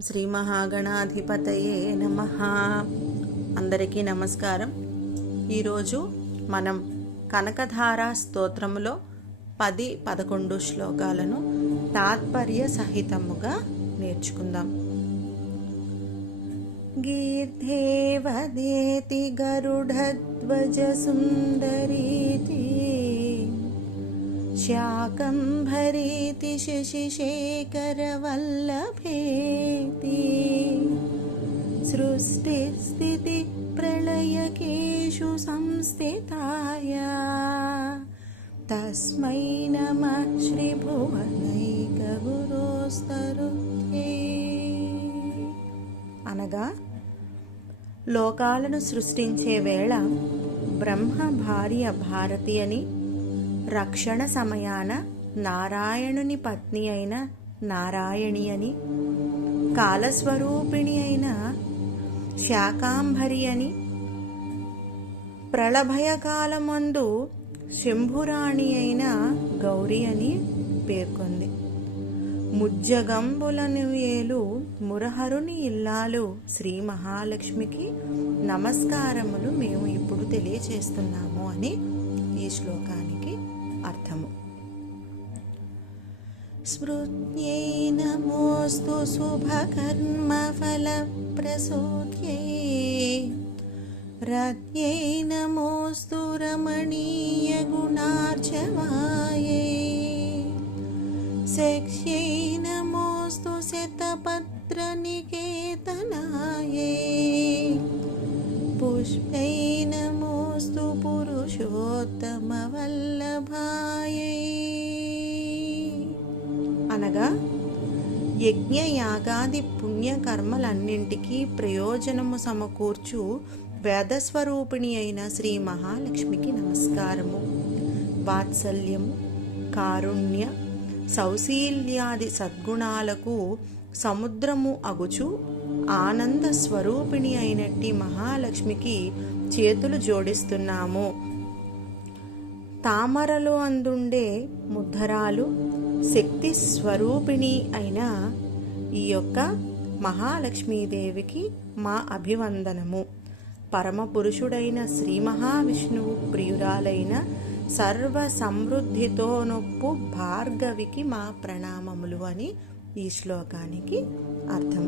శ్రీ మహాగణాధిపతయే నమ. అందరికీ నమస్కారం. ఈరోజు మనం కనకధార స్తోత్రములో పది పదకొండు శ్లోకాలను తాత్పర్య సహితముగా నేర్చుకుందాం. గీర్ధేవదేతి గరుడధ్వజ సుందరీతి శాకంభ శశిశేఖరవల్లభేతి సృష్టిస్థితి ప్రళయకేషు సంస్థితాయ. తస్మై నమ నమః శ్రీభువనైకగురోస్తరుత్యే అనగా లోకాలను సృష్టించే వేళ బ్రహ్మ భార్య భారతి అని రక్షణ సమయాన నారాయణుని పత్ని అయిన నారాయణి అని కాలస్వరూపిణి అయిన శాకాంభరి అని ప్రళభయకాలమందు శంభురాణి అయిన గౌరి అని పేర్కొంది. ముజ్జగంబులను ఏలు మురహరుని ఇల్లాలు శ్రీ మహాలక్ష్మికి నమస్కారములు మేము ఇప్పుడు తెలియచేస్తున్నాము అని ఈ శ్లోకానికి అర్థము. స్మృత్యై నమోస్తు శుభకర్మఫలప్రసూత్యై రత్యై నమోస్తు రమణీయగుణార్చవాయై శక్ష్యై నమోస్తు శతపత్రనికేతనాయై పుష్పై నమోస్తు పురుషోత్తమవల్లభాయై అనగా యజ్ఞ యాగాది పుణ్యకర్మలన్నింటికీ ప్రయోజనము సమకూర్చు వేదస్వరూపిణి అయిన శ్రీ మహాలక్ష్మికి నమస్కారము. వాత్సల్యము కారుణ్య సౌశీల్యాది సద్గుణాలకు సముద్రము అగుచు ఆనంద స్వరూపిణి అయినట్టి మహాలక్ష్మికి చేతులు జోడిస్తున్నాము. తామరలు అందుండే ముద్దరాలు శక్తి స్వరూపిణి అయిన ఈ యొక్క మహాలక్ష్మీదేవికి మా అభివందనము. పరమ పురుషుడైన శ్రీ మహావిష్ణువు ప్రియురాలైన సర్వ సమృద్ధితో నొప్పు భార్గవికి మా ప్రణామములు అని ఈ శ్లోకానికి అర్థం.